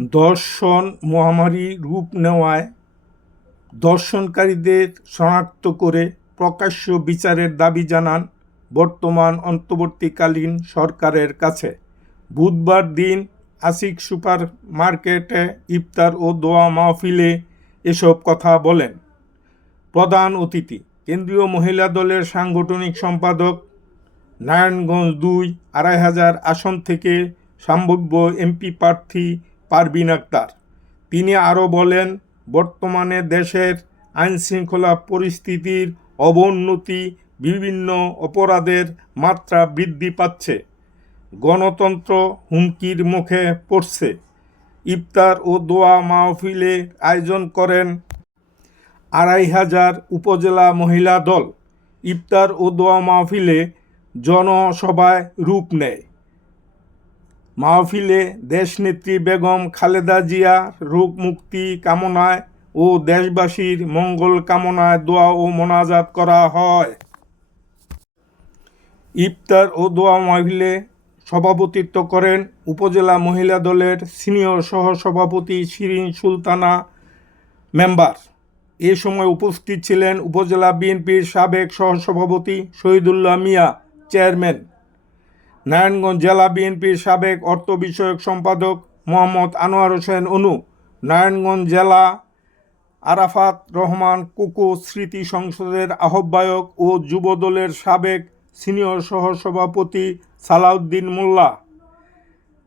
দর্শন মহামারী রূপ নেওয়ায় দর্শনকারীদের শনাক্ত করে প্রকাশ্য বিচারের দাবি জানান বর্তমান অন্তর্বর্তীকালীন সরকারের কাছে। বুধবার দিন আশিক সুপার মার্কেটে ইফতার ও দোয়া মাহফিলে এসব কথা বলেন প্রধান অতিথি। কেন্দ্রীয় মহিলা দলের সাংগঠনিক সম্পাদক নারায়ণগঞ্জ দুই আড়াই হাজার আসন থেকে সম্ভাব্য এমপি প্রার্থী পারবিন আক্তার তিনি আরও বলেন, বর্তমানে দেশের আইনশৃঙ্খলা পরিস্থিতির অবনতি বিভিন্ন অপরাধের মাত্রা বৃদ্ধি পাচ্ছে। গণতন্ত্র হুমকির মুখে পড়ছে। ইফতার ও দোয়া মাহফিলে আয়োজন করেন আড়াই হাজার উপজেলা মহিলা দল। ইফতার ও দোয়া মাহফিলে জনসভায় রূপ নেয়। মাহফিলে দেশনেত্রী বেগম খালেদা জিয়া রোগ মুক্তি কামনায় ও দেশবাসীর মঙ্গল কামনায় দোয়া ও মোনাজাত করা হয়। ইফতার ও দোয়া মাহফিলে সভাপতিত্ব করেন উপজেলা মহিলা দলের সিনিয়র সহসভাপতি শিরিন সুলতানা মেম্বার। এ সময় উপস্থিত ছিলেন উপজেলা বিএনপির সাবেক সহসভাপতি শহীদুল্লাহ মিয়া, চেয়ারম্যান। নারায়ণগঞ্জ জেলা বিএনপির সাবেক অর্থ বিষয়ক সম্পাদক মোহাম্মদ আনোয়ার হোসেন অনু, নারায়ণগঞ্জ জেলা আরাফাত রহমান কুকু স্মৃতি সংসদের আহ্বায়ক ও যুবদলের সাবেক সিনিয়র সহসভাপতি সালাউদ্দিন মোল্লা,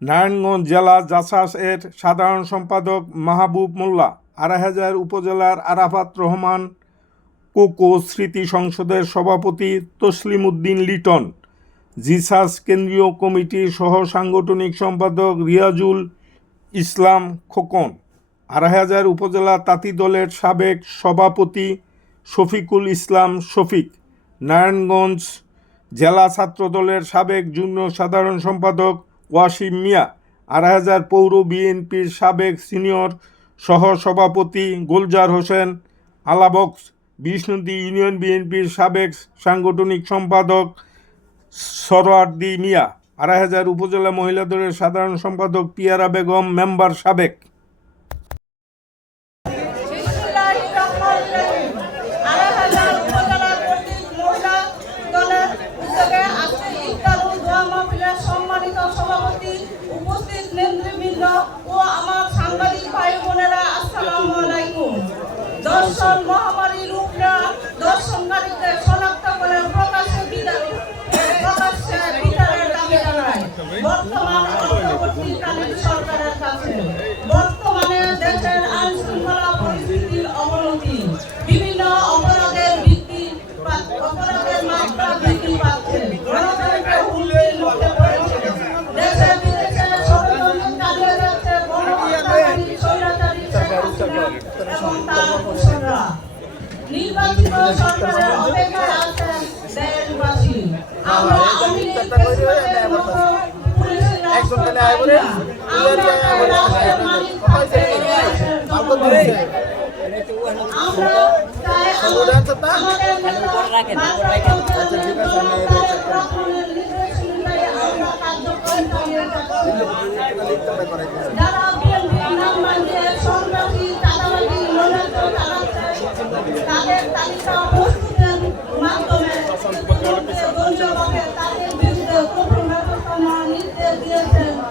নারায়ণগঞ্জ জেলা জাসাস এর সাধারণ সম্পাদক মাহবুব মোল্লা আড়াই হাজার উপজেলার আরাফাত রহমান কোকো স্মৃতি সংসদের সভাপতি তসলিম উদ্দিন লিটন জিসাস কেন্দ্রীয় কমিটির সহ সাংগঠনিক সম্পাদক রিয়াজুল ইসলাম খোকন, আড়াই হাজার উপজেলা তাঁতি দলের সাবেক সভাপতি শফিকুল ইসলাম শফিক, নারায়ণগঞ্জ জেলা ছাত্র দলের সাবেক যুগ্ম সাধারণ সম্পাদক ওয়াসিম মিয়া, আড়াই হাজার পৌর বিএনপির সাবেক সিনিয়র সহ সভাপতি গুলজার হোসেন, আলাবক্স বিষ্ণুদী ইউনিয়ন বিএনপির সাবেক সাংগঠনিক সম্পাদক সরোয়ার্দি মিয়া আড়াই হাজার উপজেলা মহিলা দলের সাধারণ সম্পাদক পিয়ারা বেগম, মেম্বার সাবেক। ও আমার সাংবাদিক ভাই বোনেরা, আসসালামু আলাইকুম। দর্শন মহামারী নির্বাচিত সরকারের অপেক্ষায় আছেন দেশবাসী আমরা আওয়ামী লীগ মতো পুলিশের রাষ্ট্রের মালিক আমাদের নেতা। যারা বিএনপির নাম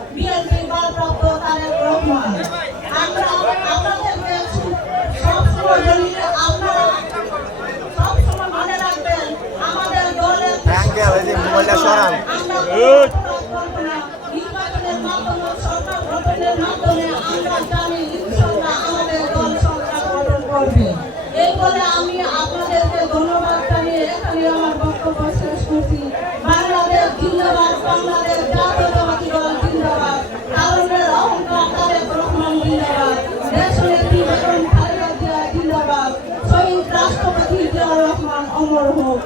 দিয়েছেন বিএনপি ভারপ্রাপ্ত তারেক রহমান আমরা আপনাদেরকে সবসময় বলি আপনারা সবসময় মনে রাখবেন আমাদের দলের। আমরা। নির্বাচনের মাধ্যমে সরকার গঠনের মাধ্যমে দেশনেত্রী বেগম খালেদা জিয়া জিন্দাবাদ রাষ্ট্রপতি জিয়া রহমান অমর হোক।